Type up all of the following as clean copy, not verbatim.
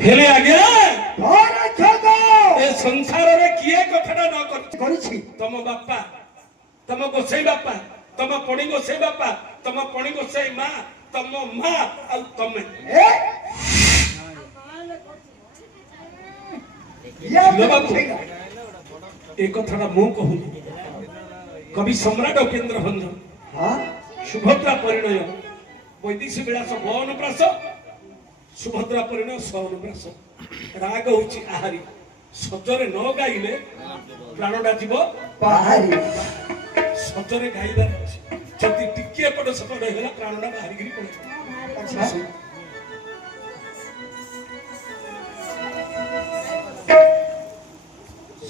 हेले आज्ञा ए संसार रे किए कथाटा न କରିଛି तम बापा तम गोसाई बापा तम पणी गोसाई बापा तम पणी गोसाई माँ तम माँ आ तमे ए कथाटा मु कहूनी कवि सम्राट उपेन्द्र भंजन सुभद्रा परिणय वैदिशी विलास अनुप्रास सुभद्रा परिणय अनुप्रास राग होची आहारी सजरे न गाइले प्राणटा जीव बाहरी सजरे गाइबार अछि जति टिके पट सपट होला प्राणटा बाहरी गिरी पड़े अच्छा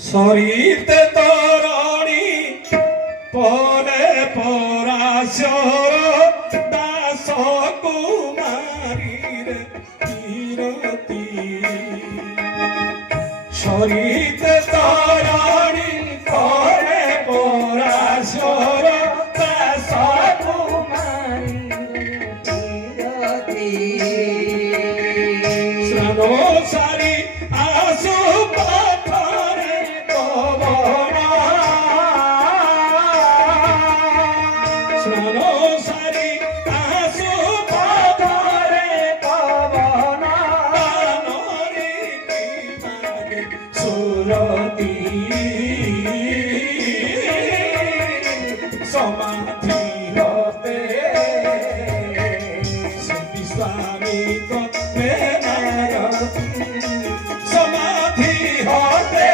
सरिते तोरणी परे पराशर दास कुमारी रे तीरती सरिते तोरणी परे पराशर दास कुमारी तीरती स्नानो सारी आसु पाथरे पवना स्नानो सारी आसु पाथरे पवना नरी मागे सुरती समाधि होते स्वामी तो समाधि होते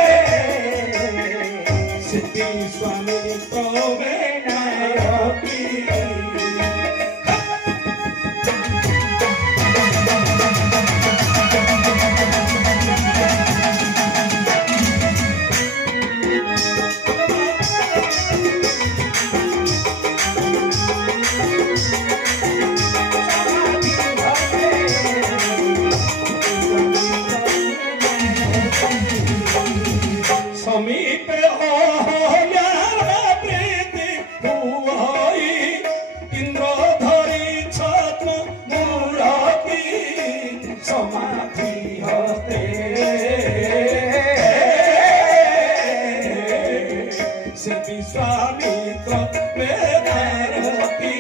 सिद्धि स्वामी तो समीपे हो प्रीति हुई इंद्र धरी छत्म मूलती समाधि होते से विश्वामित्र वेदारती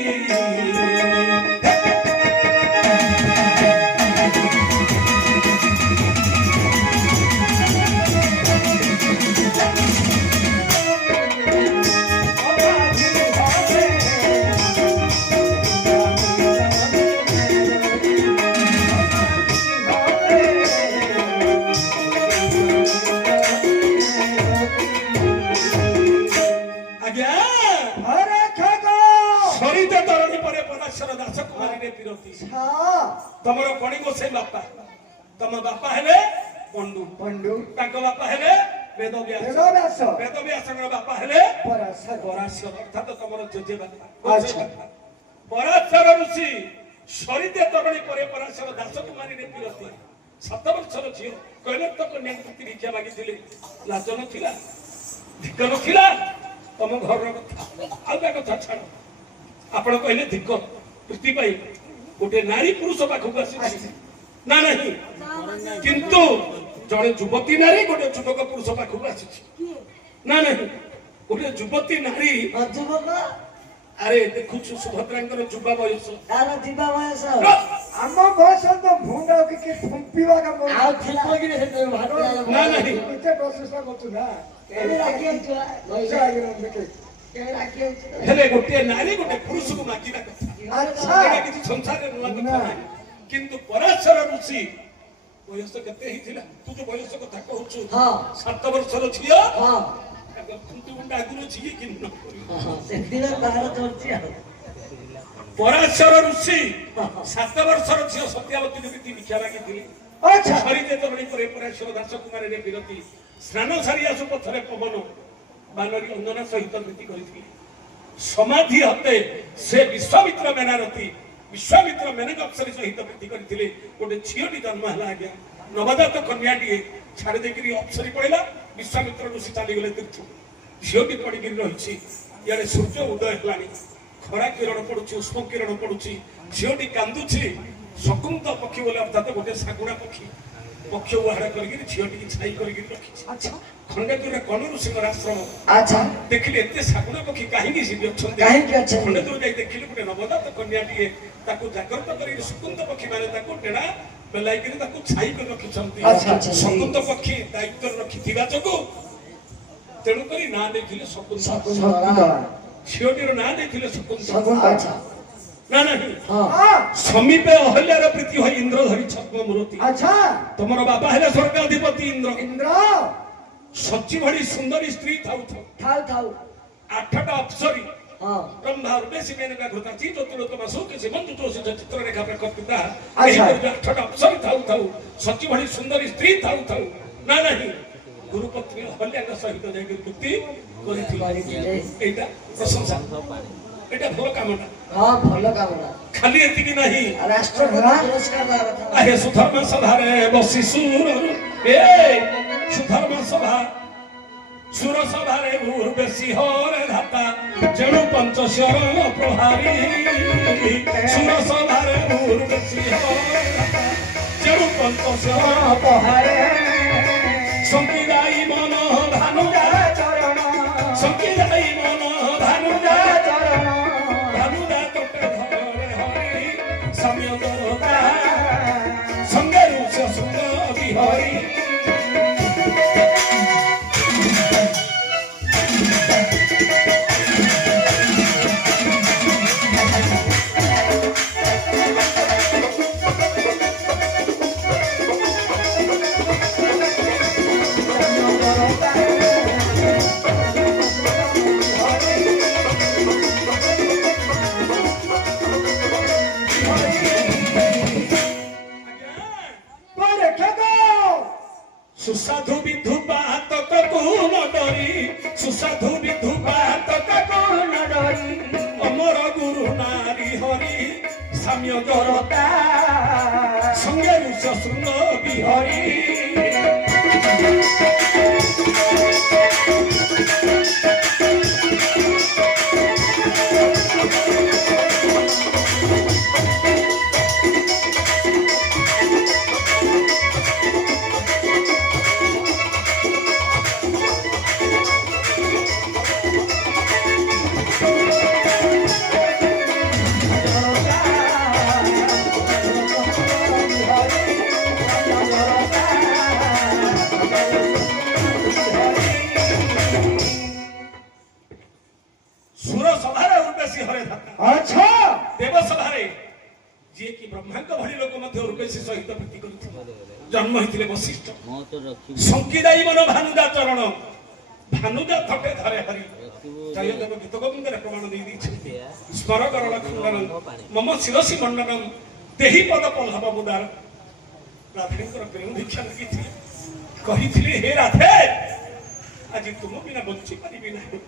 तमर पणी गोसाई बापा तम बापा हेले पंडु पंडु ताको बापा हेले वेदव्यास वेदव्यासर बापा हेले पराशर अर्थात तमर जेजे बापा पराशर ऋषि सरिते तरुणी परे पराशर दास कुमारी ने पिरती 7 वर्षर झियो कैलत कन्या कृति भिक्षा मागिथिले लाज नथिला धिक नथिला तम घर कथा आ कथा छाड़ आपण कहले धिक कृति पाई गोटे नारी पुरुष पाखक आसी ना नहीं किंतु जड़े युवती नारी गोटे युवक पुरुष पाखक आसी ना नहीं गोटे युवती नारी अरे देखु सुभद्रांकर युवा बयस तार जीवा बयस हम बयस तो भूंडा के फंपीवा का आ थिपो कि से भात ना नहीं इते प्रोसेस ला गतु ना केबे राखी छ पैसा आगिरो देखे केबे राखी हेले गोटे नारी गोटे पुरुष को मागिबा कथा अच्छा एटा किछि संसार रे नुवा कथा किंतु पराशर ऋषि बयस केते हिथिला तू जो बयस कथा कहउछु हां 7 वर्षर छियो हां कुंतु गुंडा आगुरो छिए कि न से दिन बाहर चलछि पराशर ऋषि 7 वर्षर छियो सत्यावती देवी भिक्षा मागिथिले अच्छा सरिते तरुणी परे पराशर दास कुमारी रे विरति स्नान सारी आसु पथरे पवन बानरी अंगना सहित नीति करिथिले समाधि हते से विश्वामित्र मेनारती विश्वामित्र मेनक अप्सरी सहित प्रीति करथिले गोटे झियोटी जन्म हला आज्ञा नवजात कन्याटी छाड़ देकरी अप्सरी पड़ेला विश्वामित्र ऋषि चली गले तीर्थ झियोटी पड़िकी रही इे सूर्य उदय हलानी खरा किरण पड़ुची उष्म किरण पड़ुची झियोटी कांदुची शकुंत पक्षी बोले अर्थात गोटे सागुड़ा पक्षी ପକ୍ଷ ଉହାଡ଼ କରିକି ଝିଅଟିକି ଛାଇ କରିକି ରଖିଛି। ଆଚ୍ଛା ଖଣ୍ଡେଦୁରରେ କନ ଋଷିଙ୍କର ଆଶ୍ରମ ଆଚ୍ଛା ଦେଖିଲେ ଏତେ ଶାଗୁଣା ପକ୍ଷୀ କାହିଁକି ସେଠି ଅଛନ୍ତି? କାହିଁକି ଅଛନ୍ତି? ଖଣ୍ଡେଦୁର ଯାଇ ଦେଖିଲେ ଗୋଟେ ନବଜାତ କନ୍ୟାଟିଏ ତାକୁ ଜାଗ୍ରତ କରିକି ସୁକୁନ୍ଦ ପକ୍ଷୀ ମାନେ ତାକୁ ଟେଣା ବେଲାଇକିରି ତାକୁ ଛାଇ କରି ରଖିଛନ୍ତି। ଆଚ୍ଛା, ଆଚ୍ଛା। ସୁକୁନ୍ଦ ପକ୍ଷୀ ଦାୟିତ୍ୱରେ ରଖିଥିବା ଯୋଗୁଁ ତେଣୁକରି ନାଁ ଦେଇଥିଲେ ଶକୁନ୍ତଳା। ଶକୁନ୍ତଳା ଝିଅଟିର ନାଁ ଦେଇଥିଲେ ଶକୁନ୍ତଳା। ଶକୁନ୍ତଳା ଆଚ୍ଛା ନା ନାହିଁ ହଁ ସମୀପେ ଅହଲ୍ୟାର ପ୍ରୀତି ହୋଇ ଇନ୍ଦ୍ର ଧରି ଛଦ୍ମ ମୂରତି। ଆଚ୍ଛା ତମର ବାପା ହେଲେ ସ୍ୱର୍ଗାଧିପତି ଇନ୍ଦ୍ର। ଇନ୍ଦ୍ର ସଚି ଭଳି ସୁନ୍ଦରୀ ସ୍ତ୍ରୀ ଥାଉ ଥାଉ ଥାଉ ଥାଉ 8ଟା ଅପ୍ସରୀ ହଁ ବ୍ରହ୍ମା ଉର୍ବେଶୀ ମେନକା ଘୃତାଚି ଜ୍ୟୋତିରୋତ୍ତମା ସୌକେଶୀ ମଞ୍ଜୁତୋଷୀ ଚିତ୍ରରେଖା ପ୍ରକୃତିତା ଆଚ୍ଛା। 8ଟା ଅପ୍ସରୀ ଥାଉ ଥାଉ ସଚି ଭଳି ସୁନ୍ଦରୀ ସ୍ତ୍ରୀ ଥାଉ ଥାଉ ନା ନାହିଁ ଗୁରୁପତ୍ନୀ ଅହଲ୍ୟାଙ୍କ ସହିତ ଯାଇକି ମୁକ୍ତି କରିଥିଲେ। ଏଇଟା ପ୍ରଶଂସା, ଏଇଟା ଭଲ କାମଟା। ହଁ ଭଲ କାମଟା ଖାଲି ଏତିକି ନାହିଁ ରାଷ୍ଟ୍ରପତି ପୁରସ୍କାର ଦେବା କଥା। ଆହେ ସୁଧର୍ମ ସଭାରେ ବସି ସୁର ଏ ସୁଧର୍ମ ସଭା ସୁର ସଭାରେ ଉର୍ବେଶୀ ହରେ ଧାତା ଯେଣୁ ପଞ୍ଚଶରଣ ପ୍ରହାରୀ। ସୁର ସଭାରେ ଉର୍ବେଶୀ ହରେ ଧାତା ଯେଣୁ ପଞ୍ଚଶରଣ ପ୍ରହାରୀ। ସଙ୍ଗୀଦାଇ ମନ ଭାନୁଜା ଚରଣ ସଙ୍ଗୀଦାଇ ମନ ଭାନୁଜା ଚରଣ ଭାନୁଜା ତୋଟେ ଧରେ ହରି ସମ୍ୟଗରତା ସଙ୍ଗରୁ ସୁଙ୍ଗ ବିହରି। ସୁସାଧୁ ବିଧୁ ପାତକ ନ ଡରି ସୁସାଧୁ ବିଧୁ ପାତକ ନ ଡରି ଅମର ଗୁରୁ ନାରୀ ହରି ସାମ୍ୟ ଜରତା ସଙ୍ଗରୁ ଶୃଙ୍ଗ ବିହରି। ସୁର ସଭାରେ ଉର୍ବେଶୀ ହରେ ଧାତା ଆଚ୍ଛା ଦେବ ସଭାରେ ଯିଏକି ବ୍ରହ୍ମାଙ୍କ ଭଳି ଲୋକ ମଧ୍ୟ ଉର୍ବେଶୀ ସହିତ ପ୍ରୀତି କରିଥିଲେ। ଜନ୍ମ ହୋଇଥିଲେ ବଶିଷ୍ଠ। ସଙ୍କିଦାଇ ମନ ଭାନୁଜା ଚରଣ ଭାନୁଜା ଥଟେ ଧରେ ହରି। ଜୟଦେବ ଗୀତ ଗୋବିନ୍ଦରେ ପ୍ରମାଣ ଦେଇଛନ୍ତି। ସ୍ମର କରଳ ଖଣ୍ଡନ ମମ ଶିରସି ମଣ୍ଡନମ ଦେହି ପଦ ପଲ୍ଲବ ମୁଦାର। ରାଧାଙ୍କର ପ୍ରେମ ଭିକ୍ଷା ଲାଗିଥିଲେ କହିଥିଲେ ହେ ରାଧେ ଆଜି ତୁମ ବିନା ବଞ୍ଚି ପାରିବି ନାହିଁ।